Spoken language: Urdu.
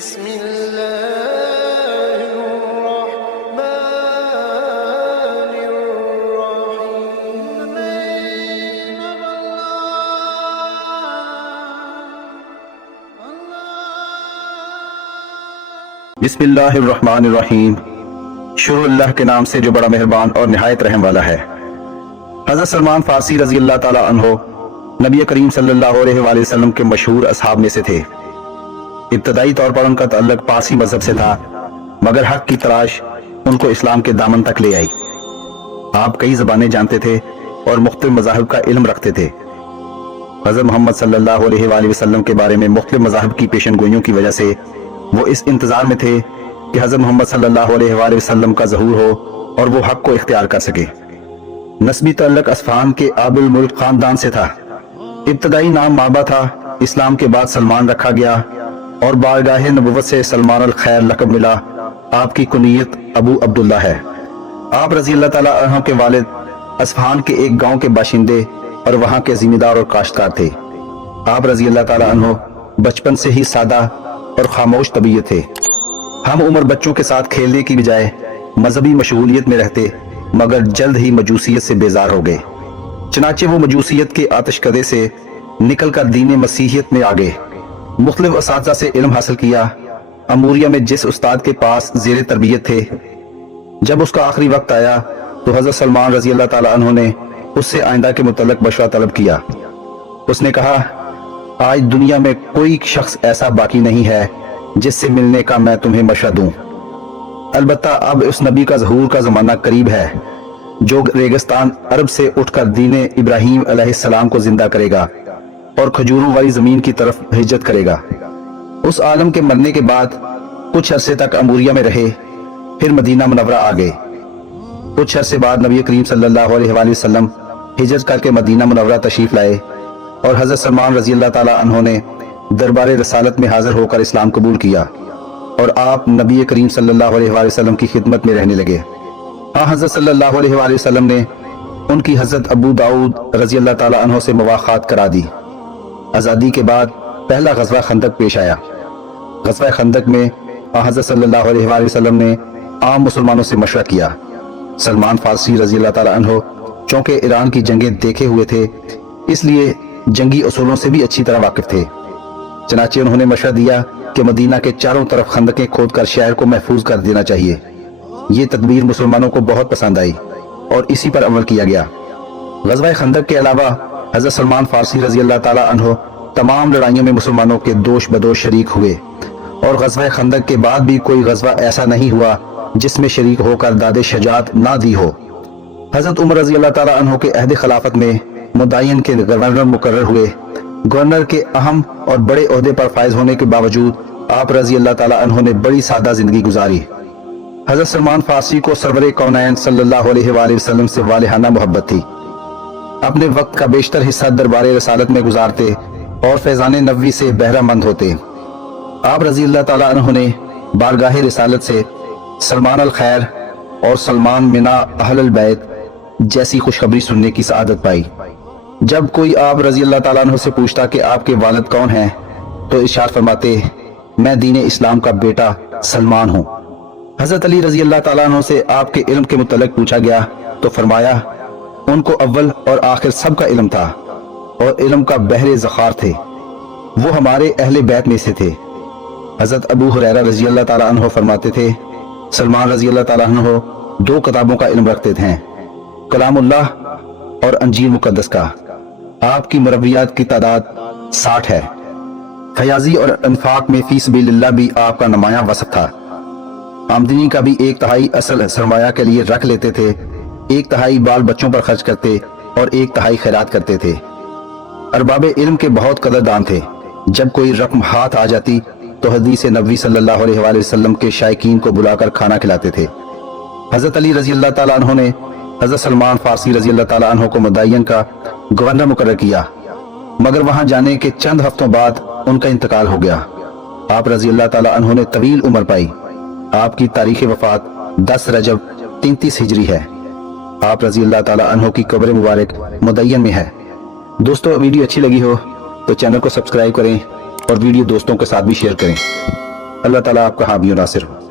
بسم الله الرحمن الرحيم بسم اللہ الرحمن الرحیم۔ شروع اللہ کے نام سے جو بڑا مہربان اور نہایت رحم والا ہے۔ حضرت سلمان فارسی رضی اللہ تعالیٰ عنہ نبی کریم صلی اللہ علیہ وآلہ وسلم کے مشہور اصحاب میں سے تھے۔ ابتدائی طور پر ان کا تعلق پارسی مذہب سے تھا، مگر حق کی تلاش ان کو اسلام کے دامن تک لے آئی۔ آپ کئی زبانیں جانتے تھے اور مختلف مذاہب کا علم رکھتے تھے۔ حضرت محمد صلی اللہ علیہ وآلہ وسلم کے بارے میں مختلف مذاہب کی پیشن گوئیوں کی وجہ سے وہ اس انتظار میں تھے کہ حضرت محمد صلی اللہ علیہ وآلہ وسلم کا ظہور ہو اور وہ حق کو اختیار کر سکے۔ نسبی تعلق اصفہان کے آب الملک خاندان سے تھا۔ ابتدائی نام مابا تھا، اسلام کے بعد سلمان رکھا گیا اور بارگاہ نبوت سے سلمان الخیر لقب ملا۔ آپ کی کنیت ابو عبداللہ ہے۔ آپ رضی اللہ تعالیٰ عنہ کے والد اصفہان کے ایک گاؤں کے باشندے اور وہاں کے زمیندار اور کاشتکار تھے۔ آپ رضی اللہ تعالیٰ عنہ بچپن سے ہی سادہ اور خاموش طبیعت تھے۔ ہم عمر بچوں کے ساتھ کھیلنے کی بجائے مذہبی مشغولیت میں رہتے، مگر جلد ہی مجوسیت سے بیزار ہو گئے۔ چنانچہ وہ مجوسیت کے آتش کدے سے نکل کر دین مسیحیت میں آ گئے۔ مختلف اساتذہ سے علم حاصل کیا۔ اموریہ میں جس استاد کے پاس زیر تربیت تھے، جب اس کا آخری وقت آیا تو حضرت سلمان رضی اللہ تعالیٰ عنہ نے اس سے آئندہ کے متعلق مشورہ طلب کیا۔ اس نے کہا، آج دنیا میں کوئی شخص ایسا باقی نہیں ہے جس سے ملنے کا میں تمہیں مشورہ دوں، البتہ اب اس نبی کا ظہور کا زمانہ قریب ہے جو ریگستان عرب سے اٹھ کر دین ابراہیم علیہ السلام کو زندہ کرے گا اور کھجوروں والی زمین کی طرف ہجرت کرے گا۔ اس عالم کے مرنے کے بعد کچھ عرصے تک اموریہ میں رہے، پھر مدینہ منورہ آ گئے۔ کچھ عرصے بعد نبی کریم صلی اللہ علیہ وآلہ وسلم ہجرت کر کے مدینہ منورہ تشریف لائے اور حضرت سلمان رضی اللہ تعالیٰ عنہ نے دربار رسالت میں حاضر ہو کر اسلام قبول کیا اور آپ نبی کریم صلی اللہ علیہ وآلہ وسلم کی خدمت میں رہنے لگے۔ حضرت صلی اللہ علیہ وآلہ وسلم نے ان کی حضرت ابو داؤد رضی اللہ تعالیٰ عنہ سے مواخات کرا دی۔ آزادی کے بعد پہلا غزوہ خندق پیش آیا۔ غزوہ خندق میں حضرت صلی اللہ علیہ وآلہ وسلم نے عام مسلمانوں سے مشورہ کیا۔ سلمان فارسی رضی اللہ تعالیٰ عنہ چونکہ ایران کی جنگیں دیکھے ہوئے تھے، اس لیے جنگی اصولوں سے بھی اچھی طرح واقف تھے۔ چنانچہ انہوں نے مشورہ دیا کہ مدینہ کے چاروں طرف خندقیں کھود کر شہر کو محفوظ کر دینا چاہیے۔ یہ تدبیر مسلمانوں کو بہت پسند آئی اور اسی پر عمل کیا گیا۔ غزوہ خندق کے علاوہ حضرت سلمان فارسی رضی اللہ تعالیٰ عنہ تمام لڑائیوں میں مسلمانوں کے دوش بدوش شریک ہوئے، اور غزوہ خندق کے بعد بھی کوئی غزوہ ایسا نہیں ہوا جس میں شریک ہو کر داد شجاعت نہ دی ہو۔ حضرت عمر رضی اللہ تعالیٰ عنہ کے عہد خلافت میں مدائن کے گورنر مقرر ہوئے۔ گورنر کے اہم اور بڑے عہدے پر فائز ہونے کے باوجود آپ رضی اللہ تعالیٰ عنہ نے بڑی سادہ زندگی گزاری۔ حضرت سلمان فارسی کو سرور کونین صلی اللہ علیہ وآلہ وسلم سے والہانہ محبت تھی۔ اپنے وقت کا بیشتر حصہ دربار رسالت میں گزارتے اور فیضان نبوی سے بہرہ مند ہوتے۔ آپ رضی اللہ تعالیٰ عنہ نے بارگاہ رسالت سے سلمان الخیر اور سلمان منا اہل البیت جیسی خوشخبری سننے کی سعادت پائی۔ جب کوئی آپ رضی اللہ تعالیٰ عنہ سے پوچھتا کہ آپ کے والد کون ہیں تو ارشاد فرماتے، میں دین اسلام کا بیٹا سلمان ہوں۔ حضرت علی رضی اللہ تعالیٰ عنہ سے آپ کے علم کے متعلق پوچھا گیا تو فرمایا، ان کو اول اور آخر سب کا علم تھا اور علم کا بحر ذخار تھے، وہ ہمارے اہل بیت میں سے تھے۔ حضرت ابو ہریرہ رضی اللہ تعالیٰ عنہ فرماتے تھے، سلمان رضی اللہ تعالیٰ عنہ 2 کتابوں کا علم رکھتے تھے، کلام اللہ اور انجیل مقدس کا۔ آپ کی مرویات کی تعداد 60 ہے۔ فیاضی اور انفاق میں فی سبیل اللہ بھی آپ کا نمایاں وصف تھا۔ آمدنی کا بھی 1/3 اصل سرمایہ کے لیے رکھ لیتے تھے، 1/3 بال بچوں پر خرچ کرتے اور 1/3 خیرات کرتے تھے۔ ارباب علم کے بہت قدردان تھے۔ جب کوئی رقم ہاتھ آ جاتی تو حدیث نبوی صلی اللہ علیہ وآلہ وسلم کے شائقین کو بلا کر کھانا کھلاتے تھے۔ حضرت علی رضی اللہ تعالیٰ عنہ نے حضرت سلمان فارسی رضی اللہ تعالیٰ عنہ کو مدائن کا گورنر مقرر کیا، مگر وہاں جانے کے چند ہفتوں بعد ان کا انتقال ہو گیا۔ آپ رضی اللہ تعالیٰ عنہ نے طویل عمر پائی۔ آپ کی تاریخ وفات 10 رجب 33 ہجری ہے۔ آپ رضی اللہ تعالیٰ عنہ کی قبر مبارک مدین میں ہے۔ دوستو، ویڈیو اچھی لگی ہو تو چینل کو سبسکرائب کریں اور ویڈیو دوستوں کے ساتھ بھی شیئر کریں۔ اللہ تعالیٰ آپ کا حامی و ناصر ہو۔